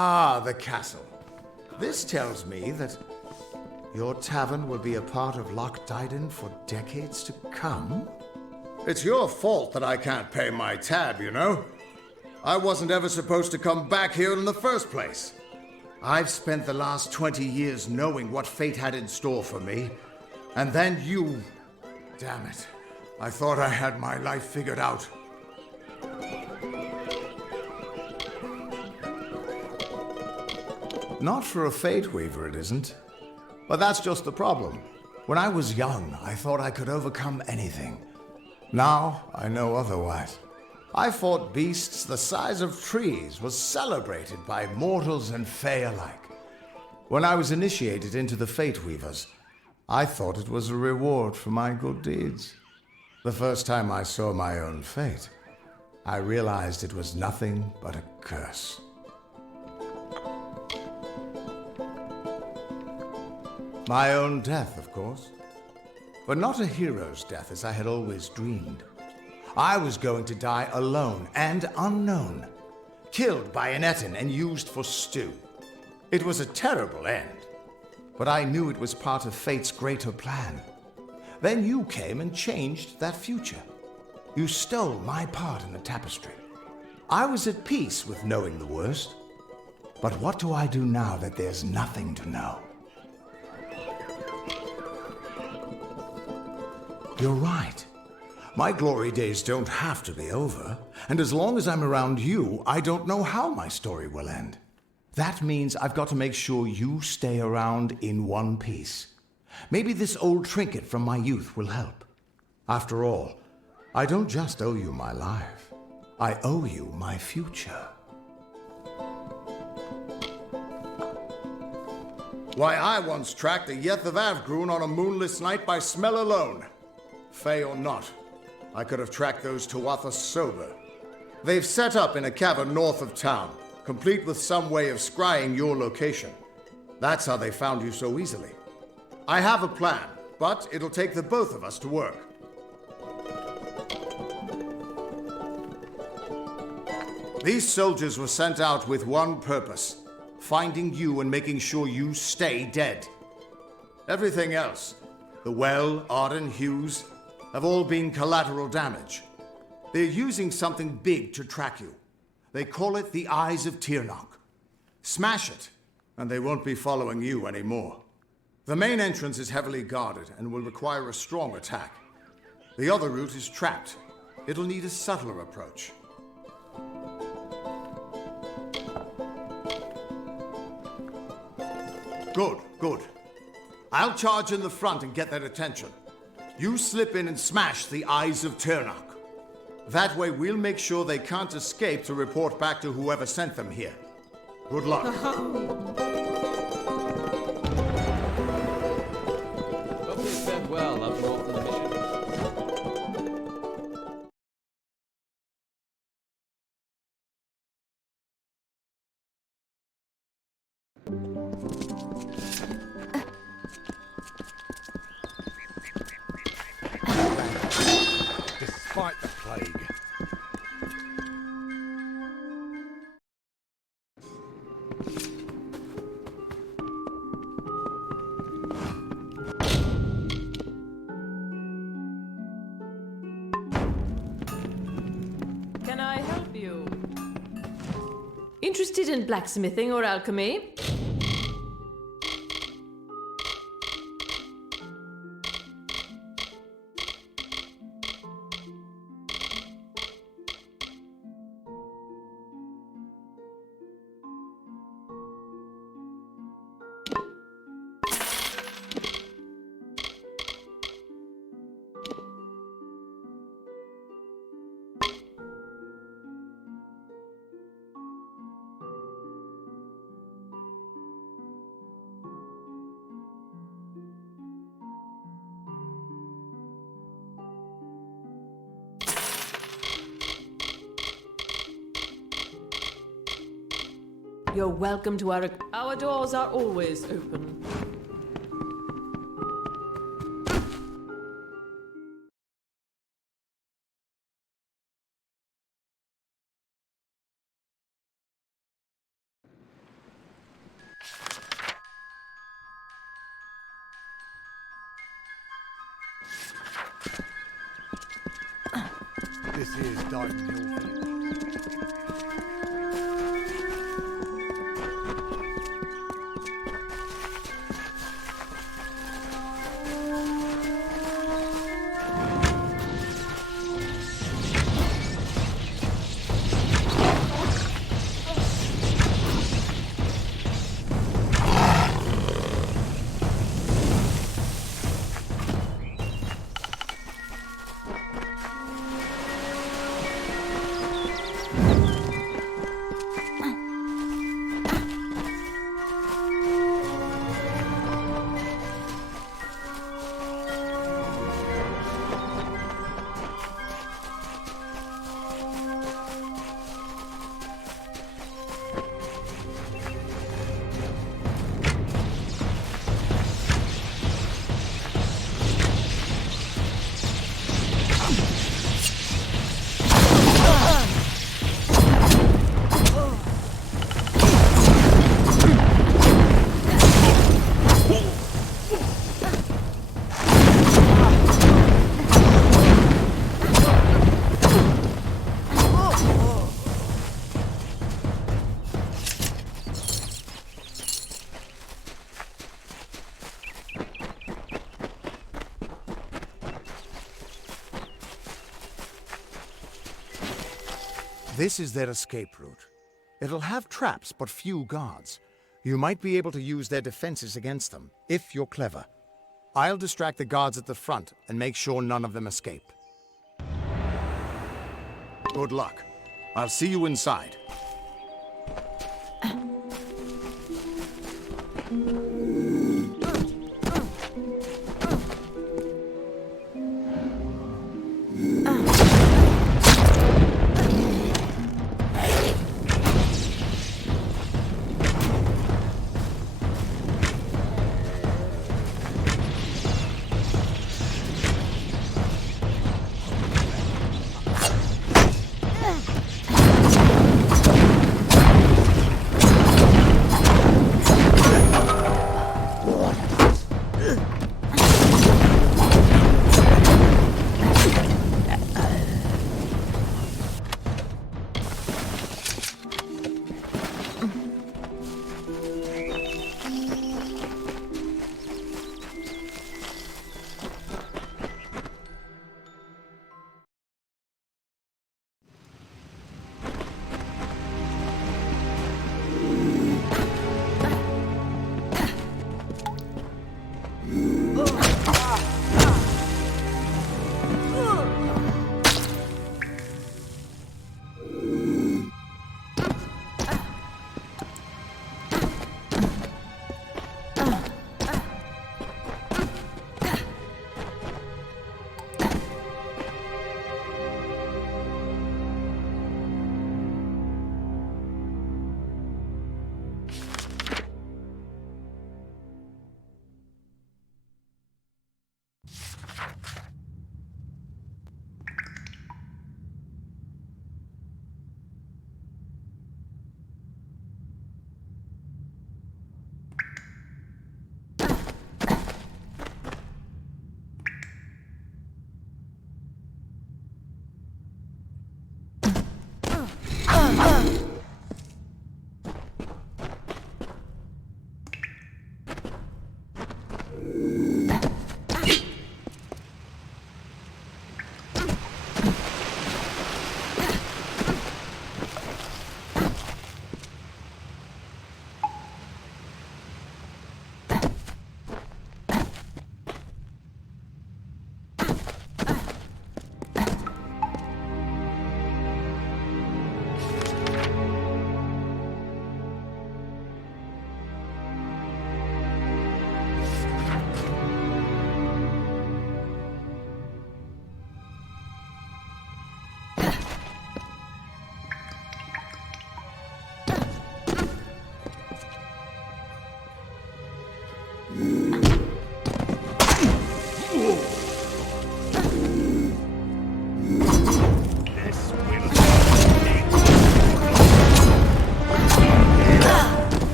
Ah, the castle. This tells me that your tavern will be a part of Loch Dyden for decades to come? It's your fault that I can't pay my tab, you know? I wasn't ever supposed to come back here in the first place. I've spent the last 20 years knowing what fate had in store for me, and then you... Damn it. I thought I had my life figured out. Not for a Fate Weaver, it isn't. But that's just the problem. When I was young, I thought I could overcome anything. Now, I know otherwise. I fought beasts the size of trees, was celebrated by mortals and fae alike. When I was initiated into the Fate Weavers, I thought it was a reward for my good deeds. The first time I saw my own fate, I realized it was nothing but a curse. My own death, of course. But not a hero's death as I had always dreamed. I was going to die alone and unknown, killed by an Etin and used for stew. It was a terrible end, but I knew it was part of fate's greater plan. Then you came and changed that future. You stole my part in the tapestry. I was at peace with knowing the worst. But what do I do now that there's nothing to know? You're right. My glory days don't have to be over, and as long as I'm around you, I don't know how my story will end. That means I've got to make sure you stay around in one piece. Maybe this old trinket from my youth will help. After all, I don't just owe you my life. I owe you my future. Why, I once tracked a Yeth of Avgrun on a moonless night by smell alone. Fey or not, I could have tracked those Tuatha sober. They've set up in a cavern north of town, complete with some way of scrying your location. That's how they found you so easily. I have a plan, but it'll take the both of us to work. These soldiers were sent out with one purpose: finding you and making sure you stay dead. Everything else, the Well, Arden, Hughes, have all been collateral damage. They're using something big to track you. They call it the Eyes of Tirnoch. Smash it, and they won't be following you anymore. The main entrance is heavily guarded and will require a strong attack. The other route is trapped. It'll need a subtler approach. Good, good. I'll charge in the front and get their attention. You slip in and smash the Eyes of Tirnoch. That way we'll make sure they can't escape to report back to whoever sent them here. Good luck. Hope they fared well after all from the mission. Despite the plague. Can I help you? Interested in blacksmithing or alchemy? You're welcome to our doors are always open. This here's Dighton Hill for you. This is their escape route. It'll have traps, but few guards. You might be able to use their defenses against them, if you're clever. I'll distract the guards at the front and make sure none of them escape. Good luck. I'll see you inside.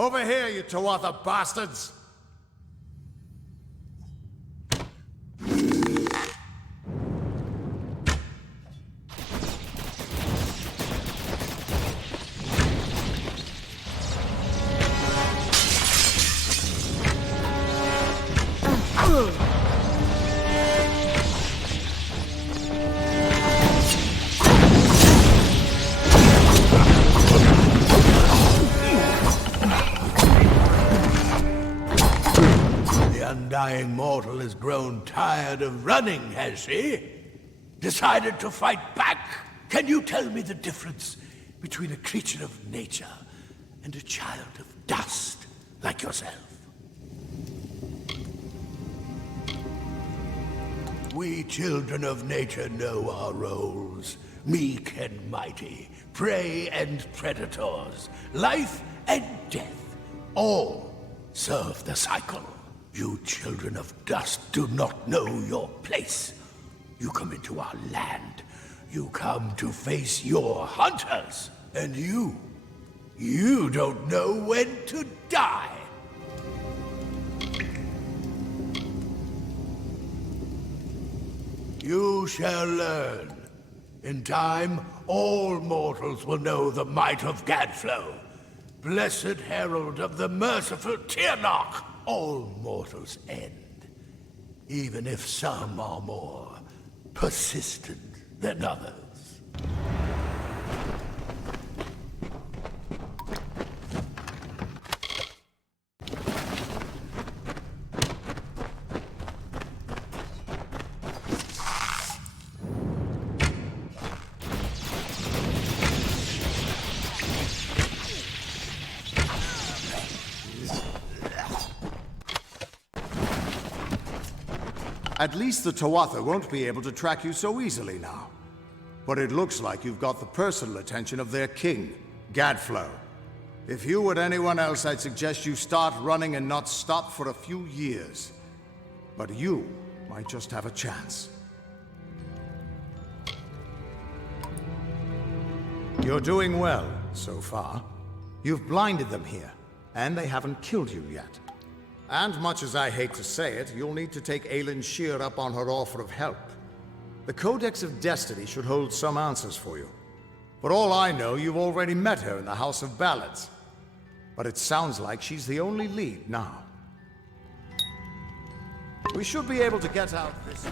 Over here, you Tuatha bastards! The undying mortal has grown tired of running, has she? Decided to fight back? Can you tell me the difference between a creature of nature and a child of dust like yourself? We children of nature know our roles. Meek and mighty, prey and predators, life and death, all serve the cycle. You children of dust do not know your place. You come into our land. You come to face your hunters. And you don't know when to die. You shall learn. In time, all mortals will know the might of Gadflow. Blessed herald of the merciful Tyrnarch. All mortals end, even if some are more persistent than others. At least the Tuatha won't be able to track you so easily now. But it looks like you've got the personal attention of their king, Gadflow. If you were anyone else, I'd suggest you start running and not stop for a few years. But you might just have a chance. You're doing well, so far. You've blinded them here, and they haven't killed you yet. And much as I hate to say it, you'll need to take Aelin Shear up on her offer of help. The Codex of Destiny should hold some answers for you. For all I know, you've already met her in the House of Ballads. But it sounds like she's the only lead now. We should be able to get out this...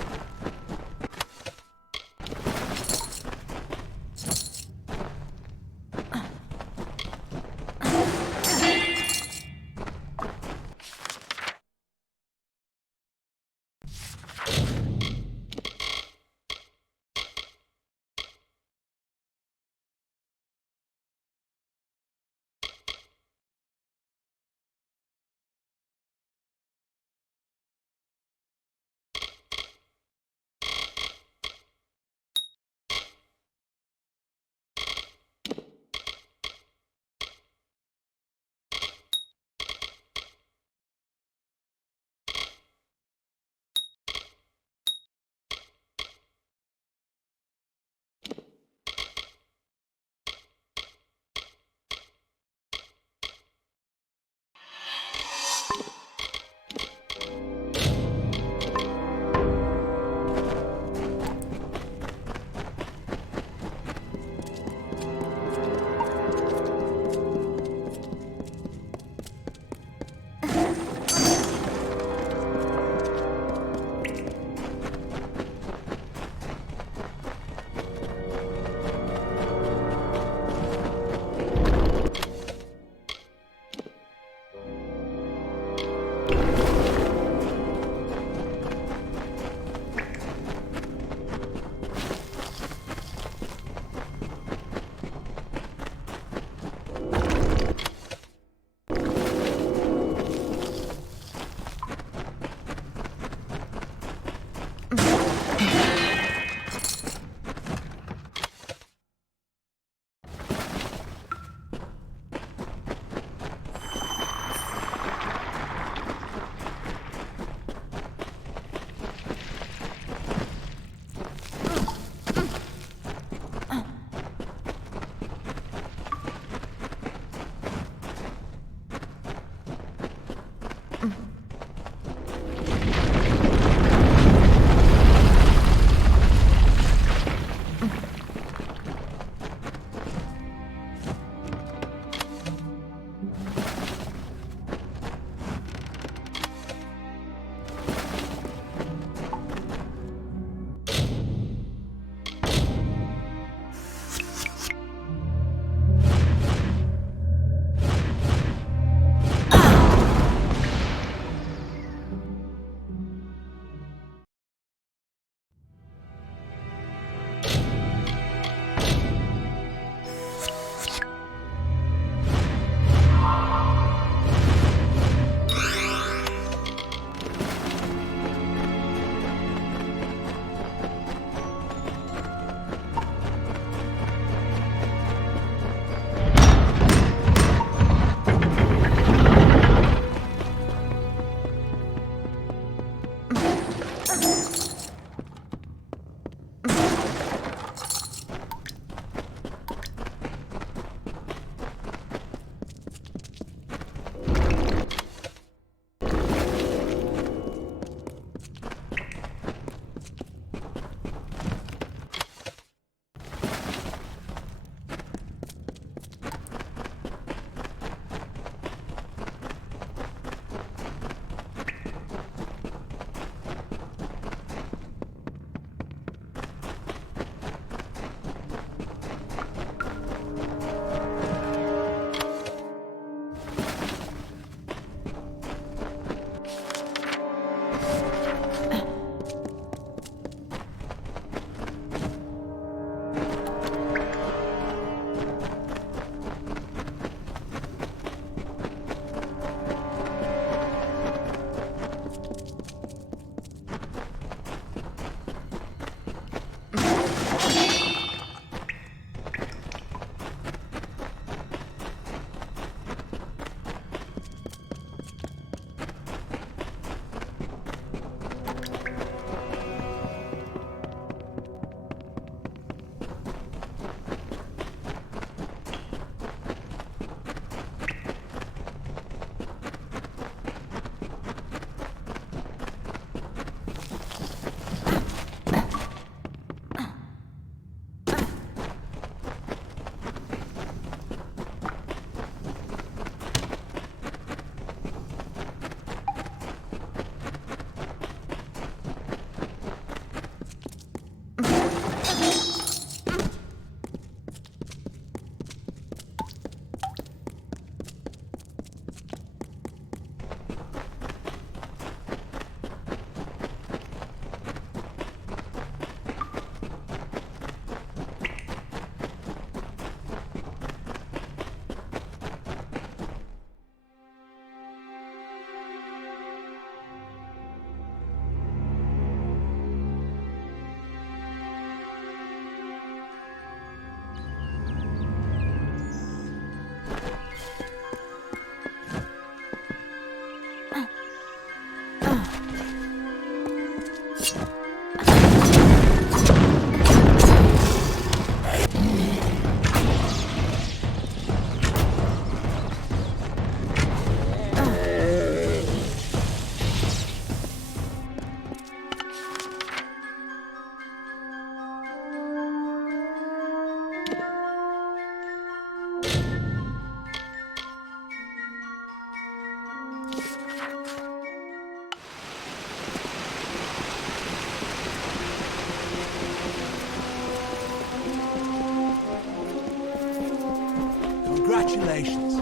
Congratulations.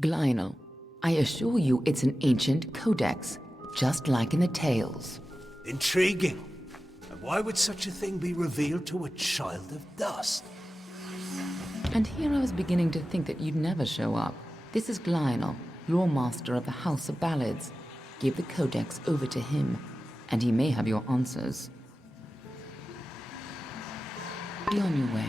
Glynel, I assure you it's an ancient codex, just like in the tales. Intriguing. And why would such a thing be revealed to a child of dust? And here I was beginning to think that you'd never show up. This is Glynel, your master of the House of Ballads. Give the codex over to him, and he may have your answers. Be on your way.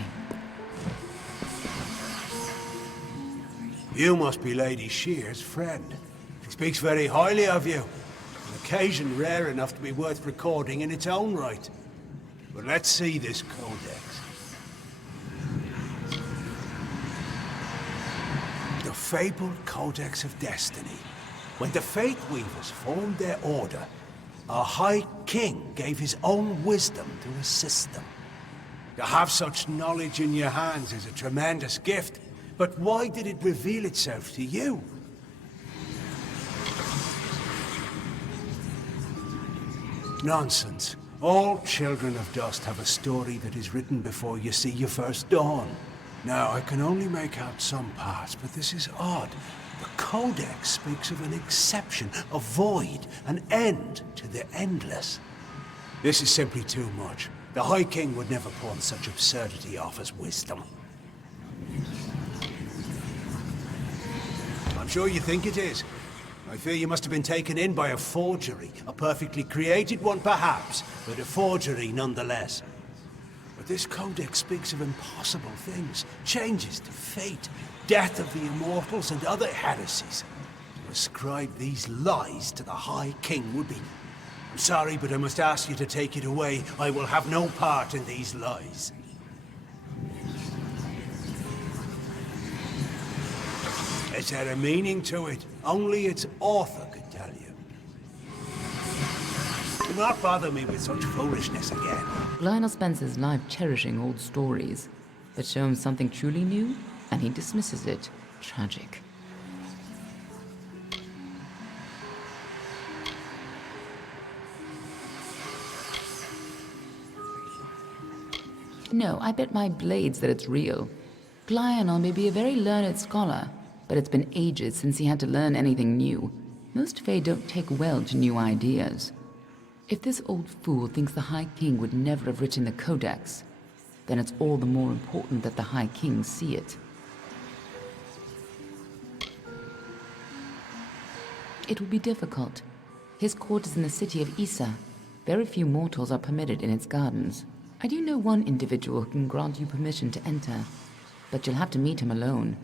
You must be Lady Shear's friend. She speaks very highly of you. An occasion rare enough to be worth recording in its own right. But let's see this codex. The fabled Codex of Destiny. When the Fate Weavers formed their order, our High King gave his own wisdom to assist them. To have such knowledge in your hands is a tremendous gift, but why did it reveal itself to you? Nonsense. All children of dust have a story that is written before you see your first dawn. Now, I can only make out some parts, but this is odd. The Codex speaks of an exception, a void, an end to the endless. This is simply too much. The High King would never pawn such absurdity off as wisdom. I'm sure you think it is. I fear you must have been taken in by a forgery. A perfectly created one, perhaps, but a forgery nonetheless. But this codex speaks of impossible things, changes to fate, death of the immortals, and other heresies. To ascribe these lies to the High King would be... I'm sorry, but I must ask you to take it away. I will have no part in these lies. Is there a meaning to it? Only its author could tell you. Do not bother me with such foolishness again. Glynel spends his life cherishing old stories, but show him something truly new, and he dismisses it. Tragic. No, I bet my blades that it's real. Glynel may be a very learned scholar, but it's been ages since he had to learn anything new. Most Fae don't take well to new ideas. If this old fool thinks the High King would never have written the Codex, then it's all the more important that the High King see it. It will be difficult. His court is in the city of Issa. Very few mortals are permitted in its gardens. I do know one individual who can grant you permission to enter, but you'll have to meet him alone.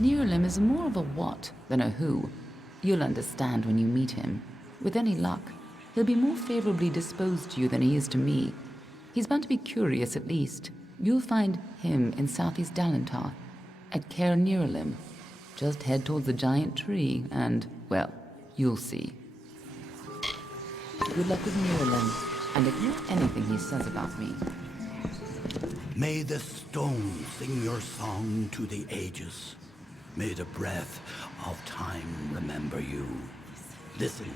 Nearlim is more of a what than a who. You'll understand when you meet him. With any luck, he'll be more favorably disposed to you than he is to me. He's bound to be curious at least. You'll find him in southeast Dalentar, at Caer Nearlim. Just head towards the giant tree and, well, you'll see. Good luck with Nearlim, and ignore anything he says about me. May the stone sing your song to the ages. May the breath of time remember you. Listen.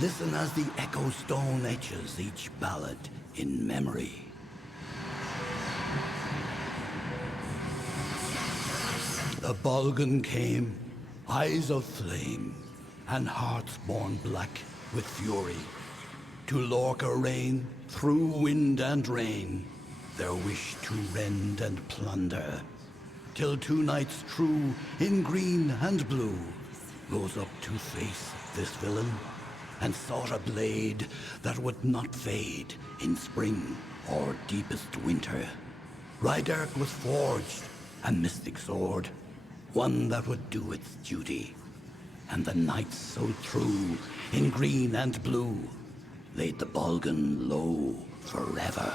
Listen as the echo stone etches each ballad in memory. The Balgan came, eyes of flame, and hearts born black with fury. To Lorca reign, through wind and rain, their wish to rend and plunder, till two knights true, in green and blue, rose up to face this villain, and sought a blade that would not fade in spring or deepest winter. Rydark was forged, a mystic sword, one that would do its duty. And the knights so true, in green and blue, laid the Balgan low forever.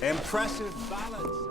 Impressive balance.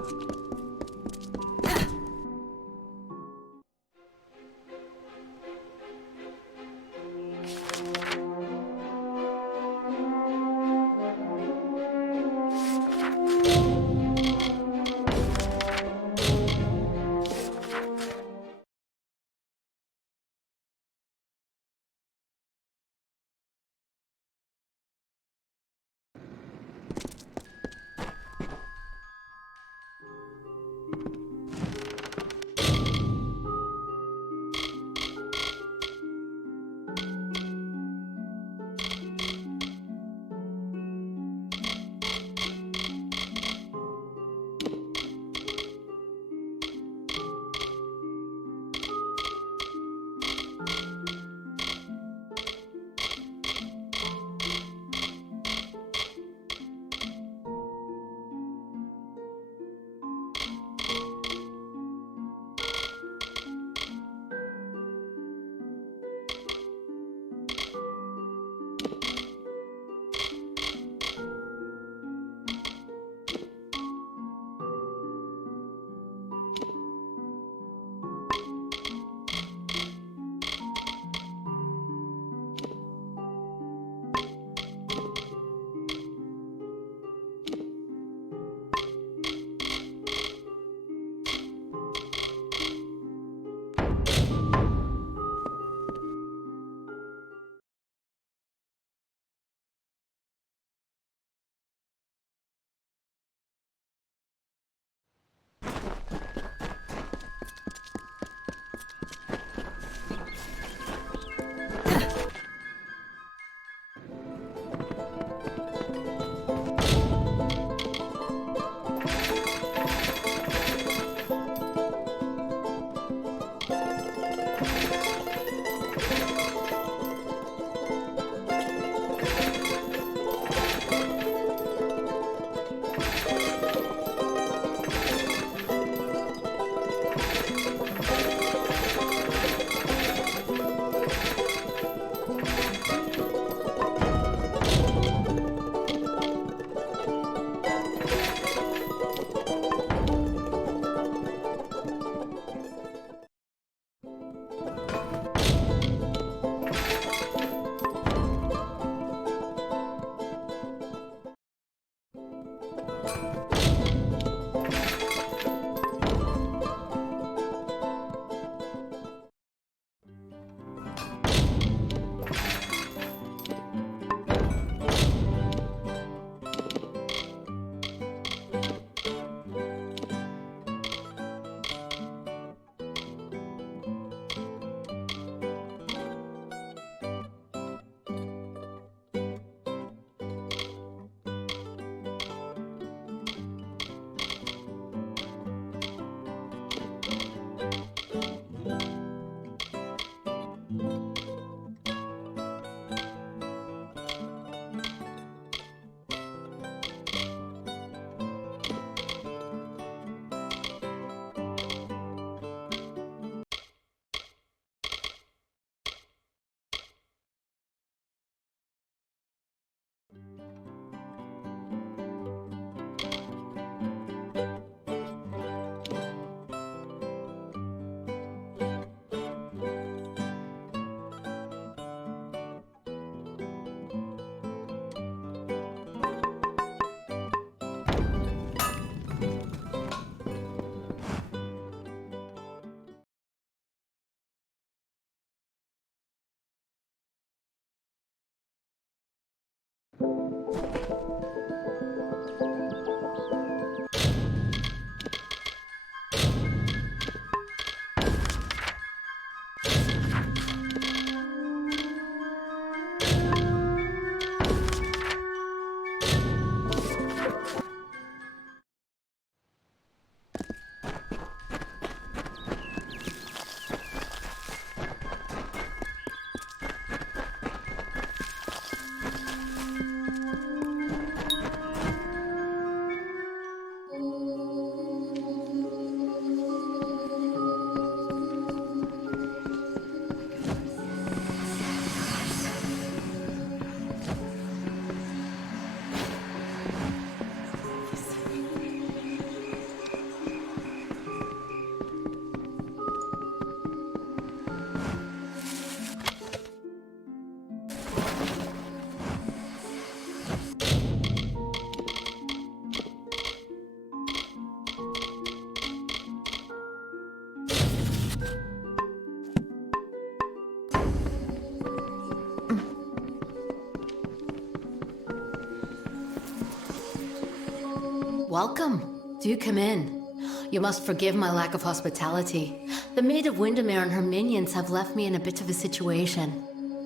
Welcome. Do come in. You must forgive my lack of hospitality. The Maid of Windermere and her minions have left me in a bit of a situation.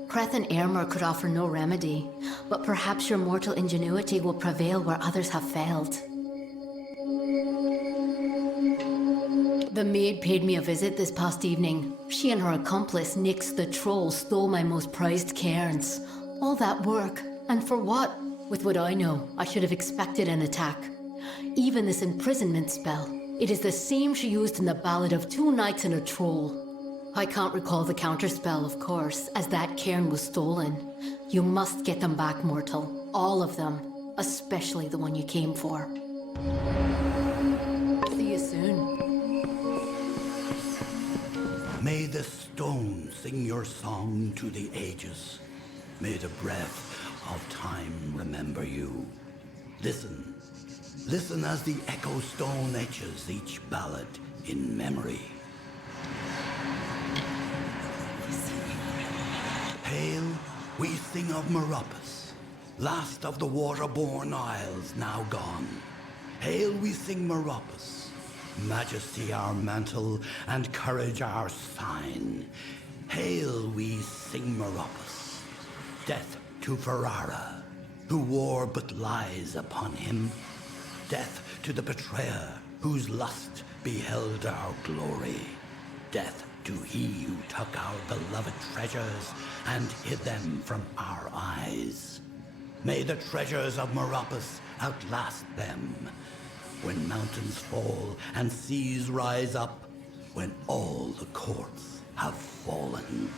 Creth and Airmer could offer no remedy, but perhaps your mortal ingenuity will prevail where others have failed. The maid paid me a visit this past evening. She and her accomplice, Nyx the Troll, stole my most prized cairns. All that work, and for what? With what I know, I should have expected an attack. Even this imprisonment spell, it is the same she used in the Ballad of Two Knights and a Troll. I can't recall the counterspell, of course, as that cairn was stolen. You must get them back, mortal. All of them. Especially the one you came for. See you soon. May the stone sing your song to the ages. May the breath of time remember you. Listen. Listen as the echo stone etches each ballad in memory. Hail, we sing of Meropis, last of the water-born isles now gone. Hail, we sing Meropis, majesty our mantle and courage our sign. Hail, we sing Meropis, death to Ferrara, who wore but lies upon him. Death to the betrayer, whose lust beheld our glory. Death to he who took our beloved treasures and hid them from our eyes. May the treasures of Meropis outlast them. When mountains fall and seas rise up, when all the courts have fallen.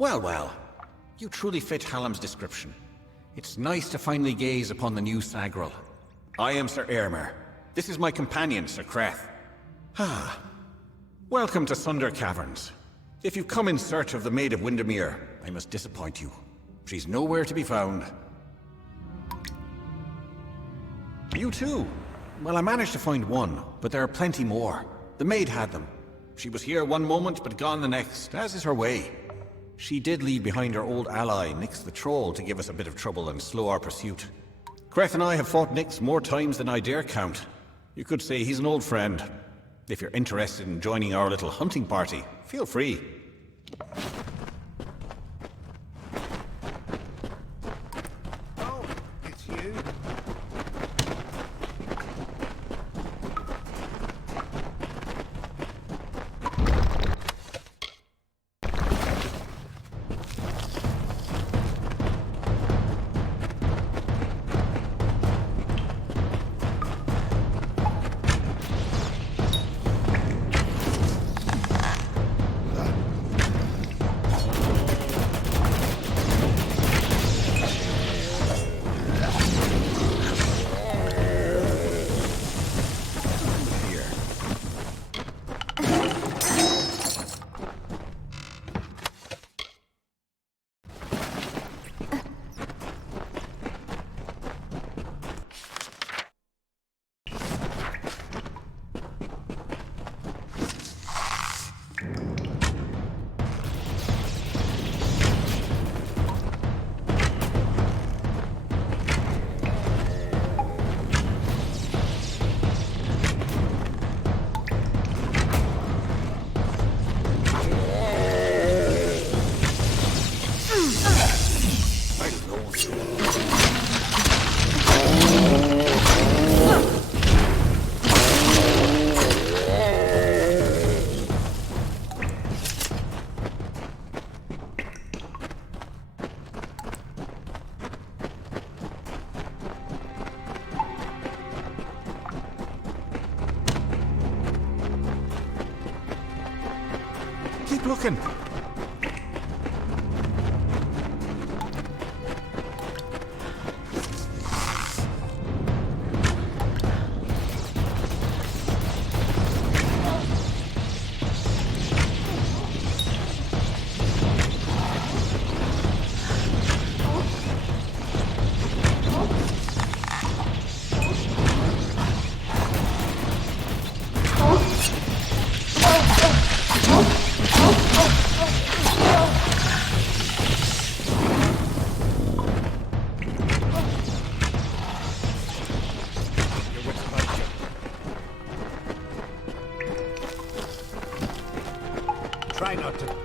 Well, well. You truly fit Hallam's description. It's nice to finally gaze upon the new Sagril. I am Sir Airmer. This is my companion, Sir Creth. Ah. Welcome to Sunder Caverns. If you've come in search of the Maid of Windermere, I must disappoint you. She's nowhere to be found. You too? Well, I managed to find one, but there are plenty more. The maid had them. She was here one moment, but gone the next, as is her way. She did leave behind her old ally, Nyx the Troll, to give us a bit of trouble and slow our pursuit. Creth and I have fought Nyx more times than I dare count. You could say he's an old friend. If you're interested in joining our little hunting party, feel free. Oh, it's you? Keep looking. Try not to.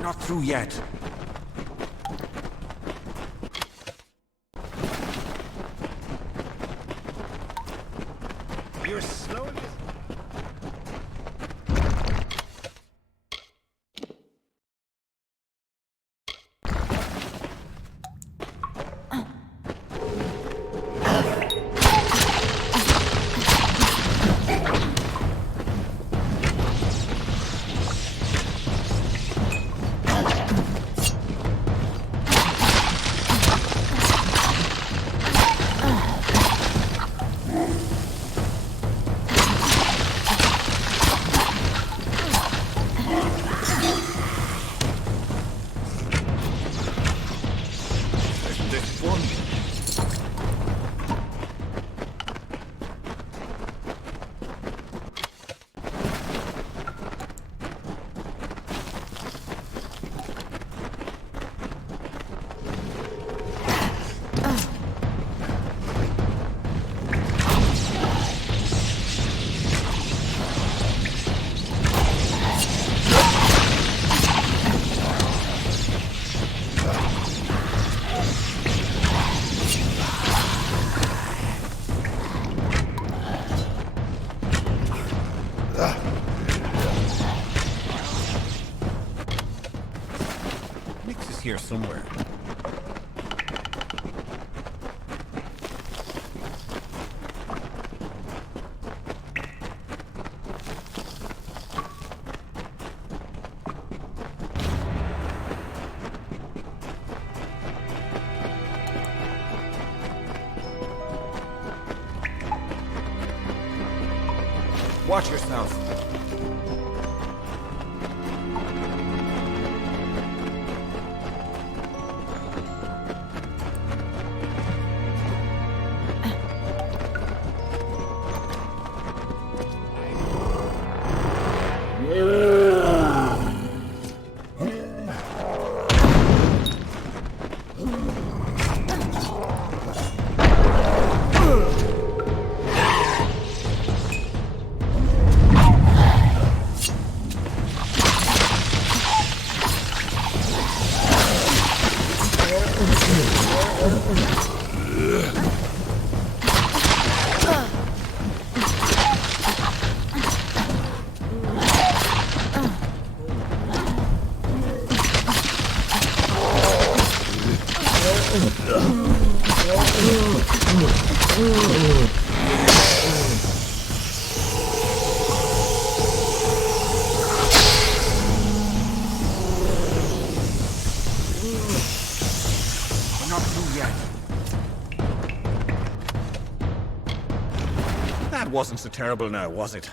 Not through yet. You're slow as... here somewhere. Watch yourself. We're not through yet. That wasn't so terrible now, was it?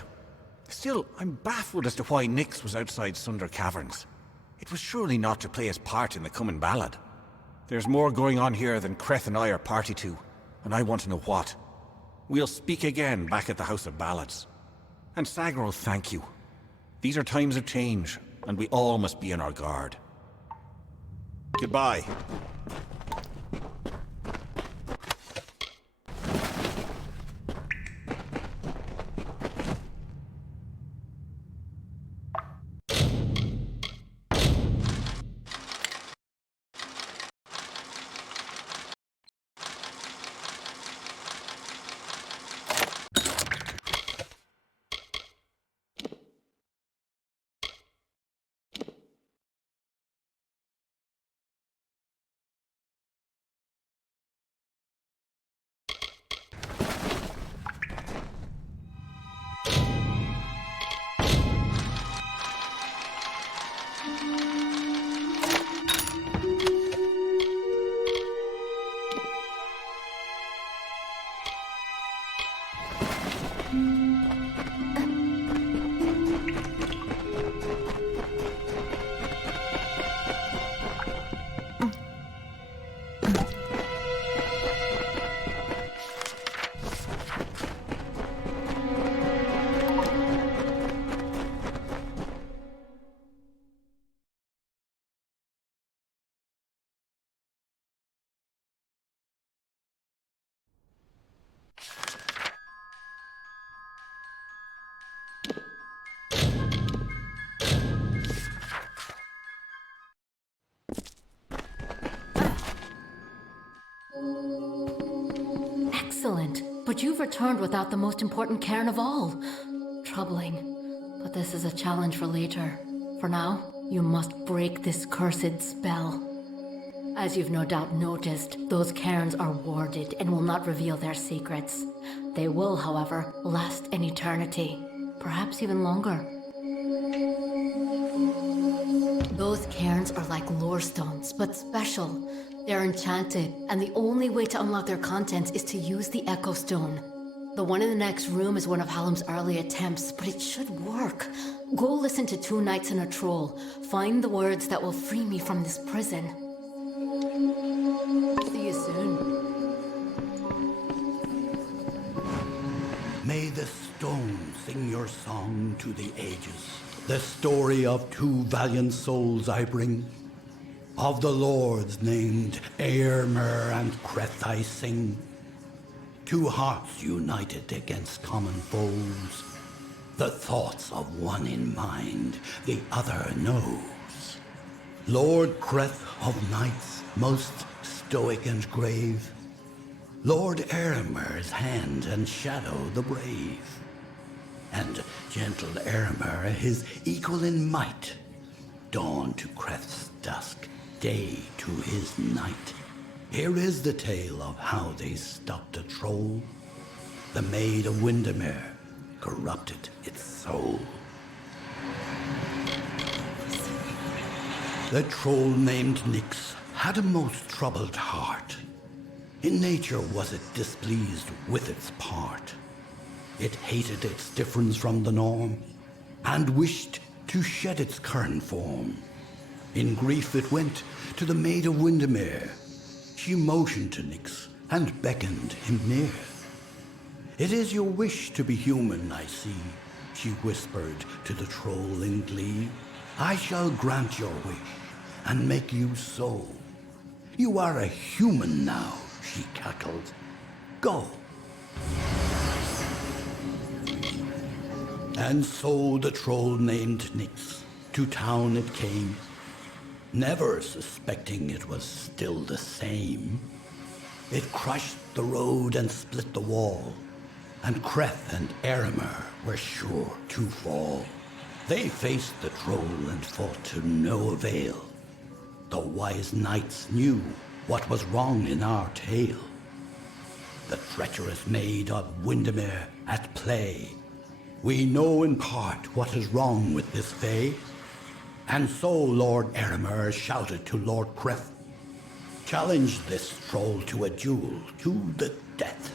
Still, I'm baffled as to why Nyx was outside Sunder Caverns. It was surely not to play his part in the coming ballad. There's more going on here than Creth and I are party to, and I want to know what. We'll speak again back at the House of Ballads. And Sagro, thank you. These are times of change, and we all must be on our guard. Goodbye. Excellent. But you've returned without the most important cairn of all. Troubling. But this is a challenge for later. For now, you must break this cursed spell. As you've no doubt noticed, those cairns are warded and will not reveal their secrets. They will, however, last an eternity. Perhaps even longer. Those cairns are like lore stones, but special. They're enchanted, and the only way to unlock their contents is to use the Echo Stone. The one in the next room is one of Hallam's early attempts, but it should work. Go listen to Two Knights and a Troll. Find the words that will free me from this prison. See you soon. May the stone sing your song to the ages. The story of two valiant souls I bring. Of the lords named Eärmer and Creth I sing. Two hearts united against common foes. The thoughts of one in mind, the other knows. Lord Creth of knights, most stoic and grave. Lord Eärmer's hand and shadow the brave. And gentle Eärmer, his equal in might, dawn to Creth's dusk, day to his night. Here is the tale of how they stopped a troll. The Maid of Windermere corrupted its soul. The troll named Nyx had a most troubled heart. In nature was it displeased with its part. It hated its difference from the norm, and wished to shed its current form. In grief it went to the Maid of Windermere. She motioned to Nyx and beckoned him near. "It is your wish to be human, I see," she whispered to the troll in glee. "I shall grant your wish and make you so. You are a human now," she cackled. "Go." And so the troll named Nyx to town it came, never suspecting it was still the same. It crushed the road and split the wall, and Creth and Eremer were sure to fall. They faced the troll and fought to no avail. The wise knights knew what was wrong in our tale. The treacherous Maid of Windermere at play. We know in part what is wrong with this fae. And so Lord Eremer shouted to Lord Creth, "Challenge this troll to a duel to the death."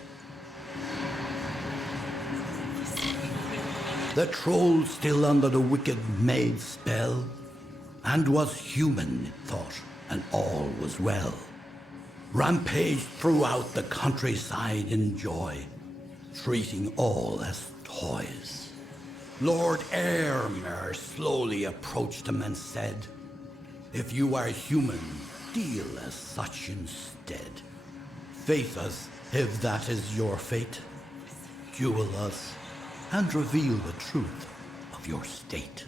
The troll still under the wicked maid's spell, and was human, it thought, and all was well. Rampaged throughout the countryside in joy, treating all as toys. Lord Eremer slowly approached him and said, "If you are human, deal as such instead. Face us if that is your fate. Duel us and reveal the truth of your state."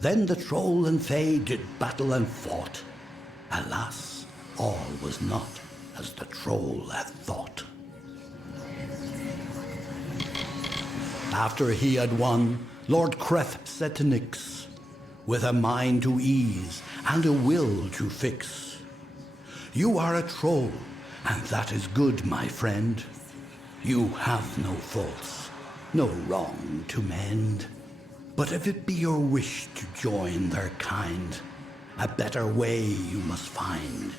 Then the troll and fae did battle and fought. Alas, all was not as the troll had thought. After he had won, Lord Creth said to Nyx, with a mind to ease and a will to fix, "You are a troll, and that is good, my friend. You have no faults, no wrong to mend. But if it be your wish to join their kind, a better way you must find.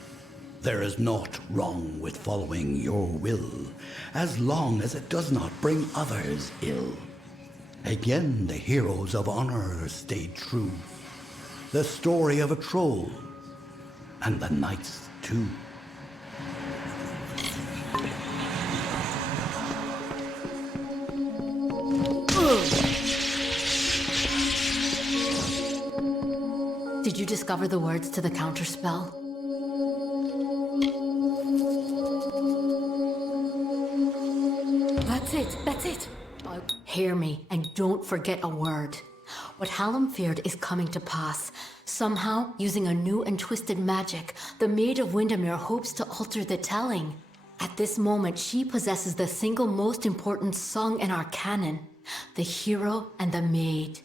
There is naught wrong with following your will, as long as it does not bring others ill." Again the heroes of honor stayed true. The story of a troll, and the knights too. Did you discover the words to the counterspell? That's it. Hear me, and don't forget a word. What Hallam feared is coming to pass. Somehow, using a new and twisted magic, the Maid of Windermere hopes to alter the telling. At this moment, she possesses the single most important song in our canon, The Hero and the Maid.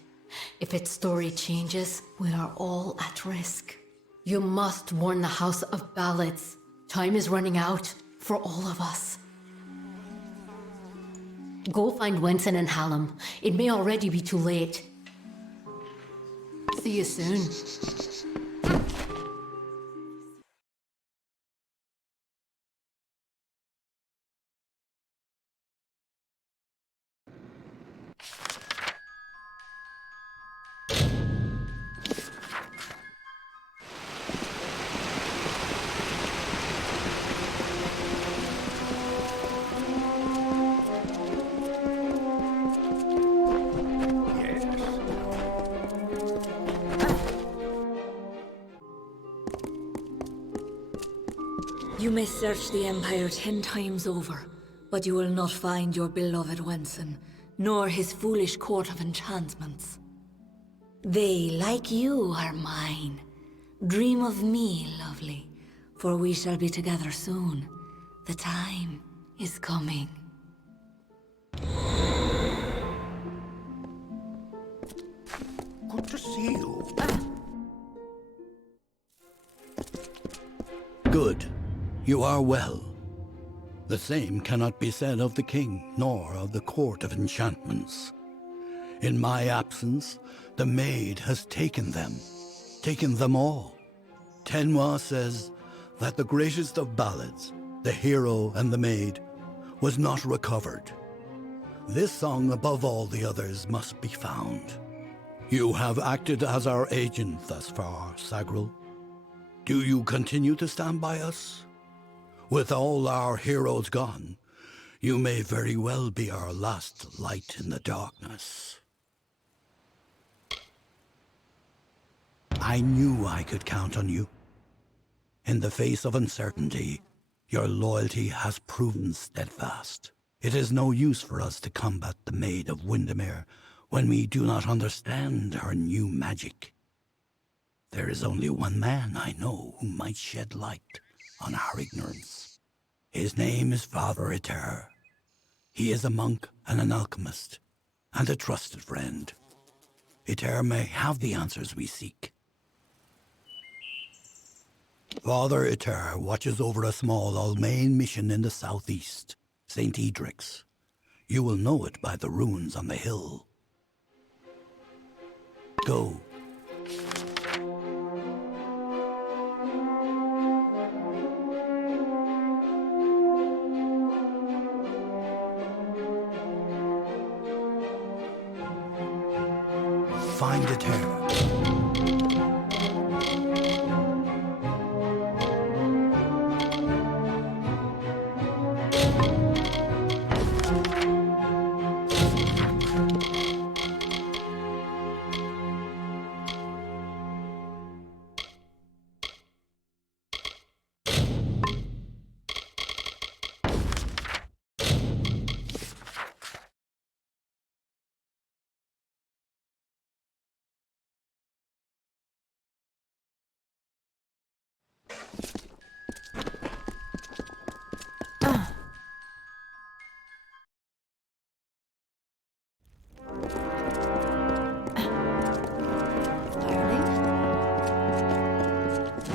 If its story changes, we are all at risk. You must warn the House of Ballads. Time is running out for all of us. Go find Wenson and Hallam. It may already be too late. See you soon. You may search the Empire 10 times over, but you will not find your beloved Wenson, nor his foolish court of enchantments. They, like you, are mine. Dream of me, lovely, for we shall be together soon. The time is coming. Good to see you. Good. You are well. The same cannot be said of the king, nor of the court of enchantments. In my absence, the maid has taken them all. Tenwa says that the greatest of ballads, the hero and the maid, was not recovered. This song above all the others must be found. You have acted as our agent thus far, Sagril. Do you continue to stand by us? With all our heroes gone, you may very well be our last light in the darkness. I knew I could count on you. In the face of uncertainty, your loyalty has proven steadfast. It is no use for us to combat the Maid of Windermere when we do not understand her new magic. There is only one man I know who might shed light on our ignorance. His name is Father Eter. He is a monk and an alchemist, and a trusted friend. Eter may have the answers we seek. Father Eter watches over a small Almain mission in the southeast, St. Edric's. You will know it by the runes on the hill. Go. Find Eter.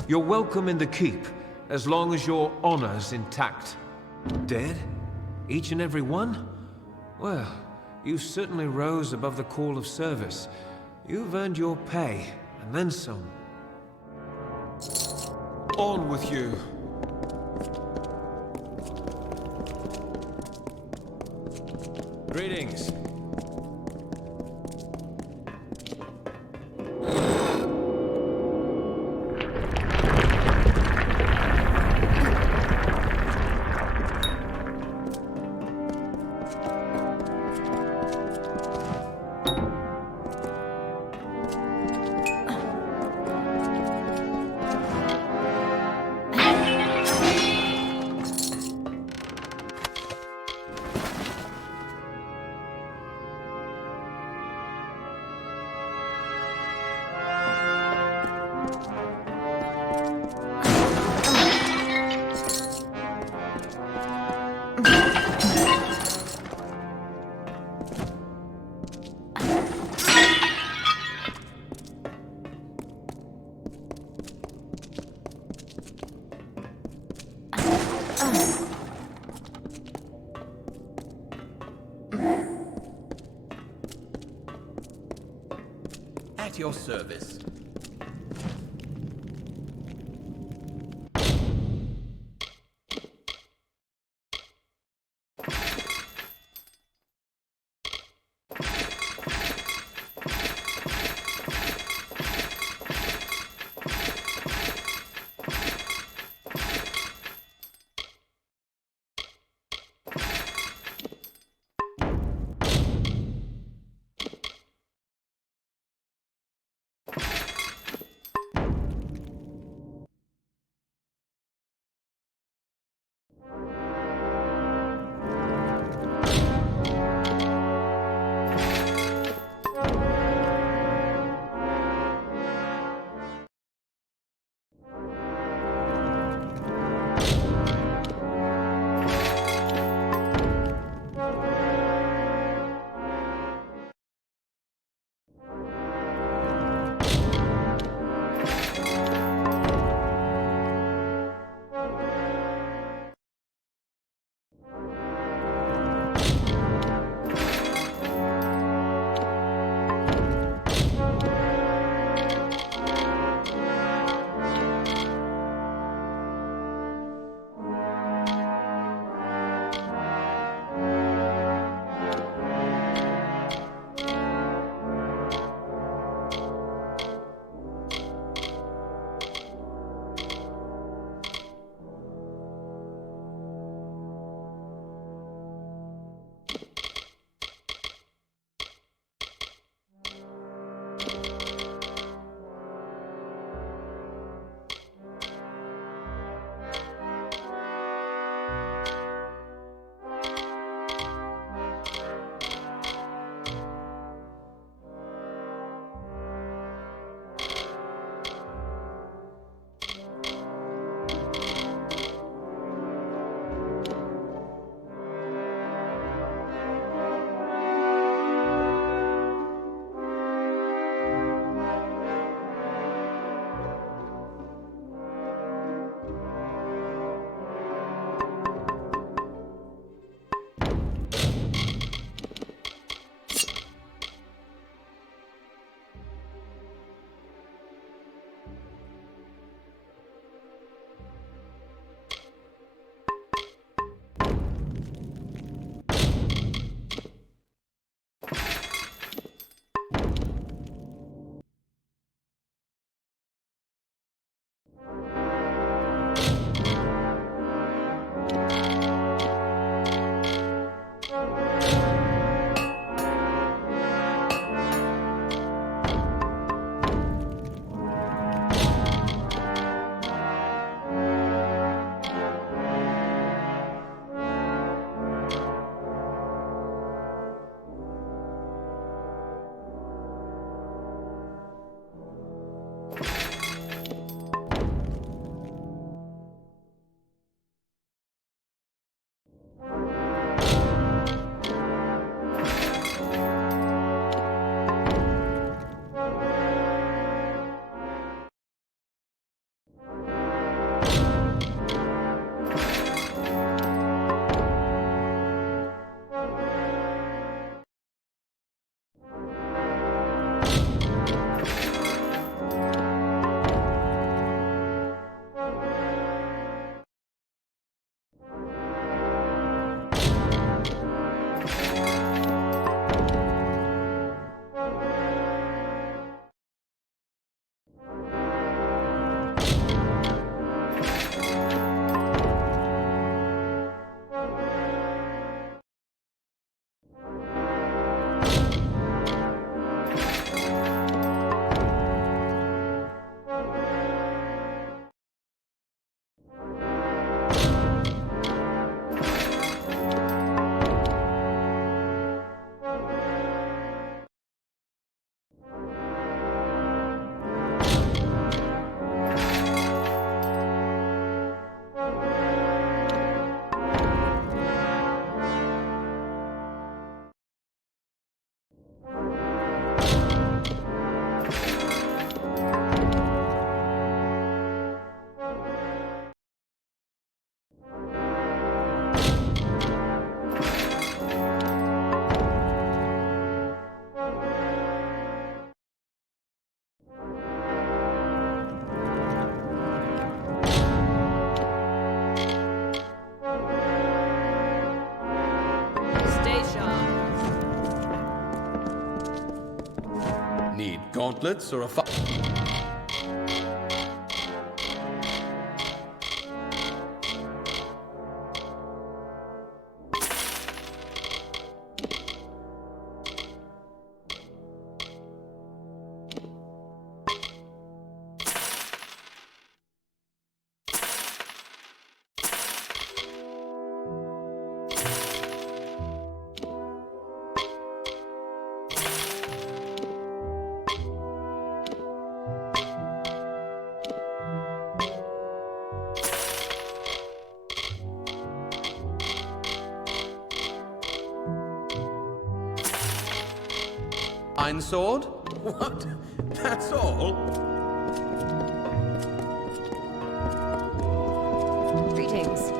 You're welcome in the keep, as long as your honor's intact. Dead? Each and every one? Well, you certainly rose above the call of service. You've earned your pay, and then some. On with you! Greetings. At your service. gauntlets or a fine sword? What? That's all? Greetings.